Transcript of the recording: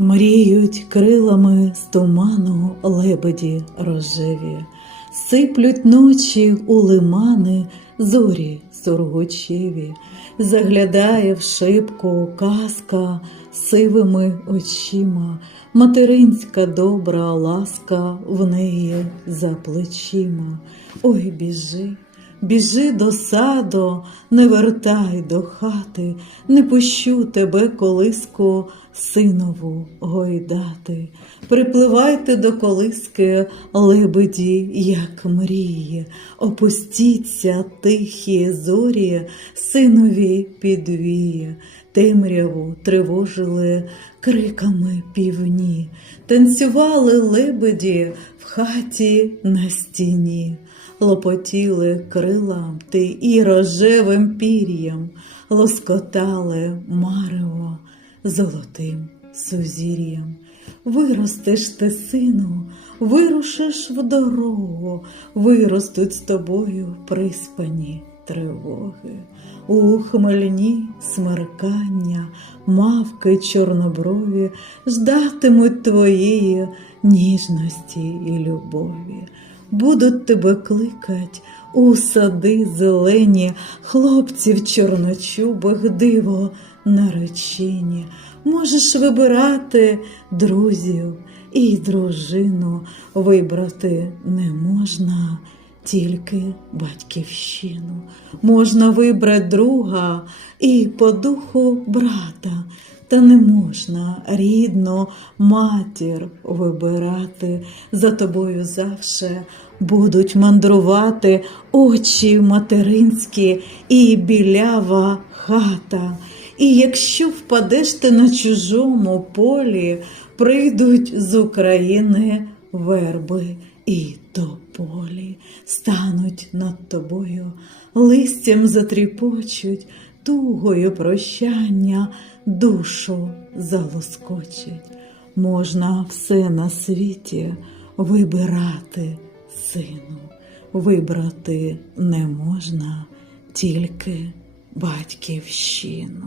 Мріють крилами з туману лебеді рожеві, сиплють ночі у лимани зорі сургучеві, заглядає в шибку казка сивими очима, материнська добра ласка в неї за плечима. Ой, біжи. Біжи до саду, не вертай до хати, не пущу тебе колиску синову гойдати. Припливайте до колиски, лебеді, як мрії, опустіться тихі зорі, синові підвіє, темряву тривожили криками півні, танцювали лебеді в хаті на стіні. Лопотіли крилам ти і рожевим пір'ям, лоскотали марево золотим сузір'ям. Виростеш ти, сину, вирушиш в дорогу, виростуть з тобою приспані тривоги. У хмельні смеркання, мавки чорноброві ждатимуть твоєї ніжності і любові будуть тебе кликать у сади зелені, хлопців чорночубих диво наречені. Можеш вибирати друзів і дружину, вибрати не можна. Тільки батьківщину можна вибрати друга і по духу брата, та не можна рідно матір вибирати, за тобою завше будуть мандрувати очі материнські і білява хата. І якщо впадеш ти на чужому полі, прийдуть з України верби і тополі, стануть над тобою, листям затріпочуть, тугою прощання душу залоскочить. Можна все на світі вибирати, сину, вибрати не можна тільки батьківщину.